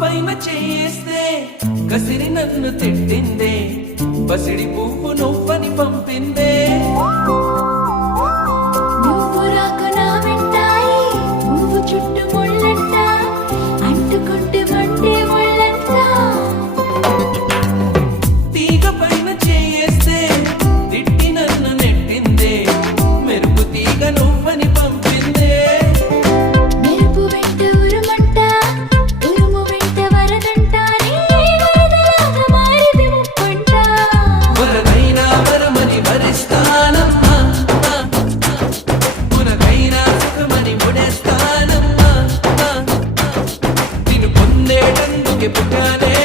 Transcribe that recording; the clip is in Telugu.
పైన చేస్తే కసిరి నన్ను తిట్టిందే పసిడి పువ్వు నువ్వని పంపిందే నువ్వు రాక నా వెంటాయి నువ్వు చుట్టూ ముళ్ళంట అంటుకుంటే మండే ముళ్ళంట తీగ పైన చేస్తే తిట్టి నన్ను నెట్టిందే మెరుపు తీగ నువ్వని పంపిందే మెరుపు వెంట ఉరుమంట ఉరుము వెంట వరదంట వరదలాగా మారిది ముప్పంట వరదైనా వరమని వరిస్తానమ్మా పునకైనా సుఖమని ముడేస్తానమ్మా నిన్ను పొందేటందుకే పుట్టానే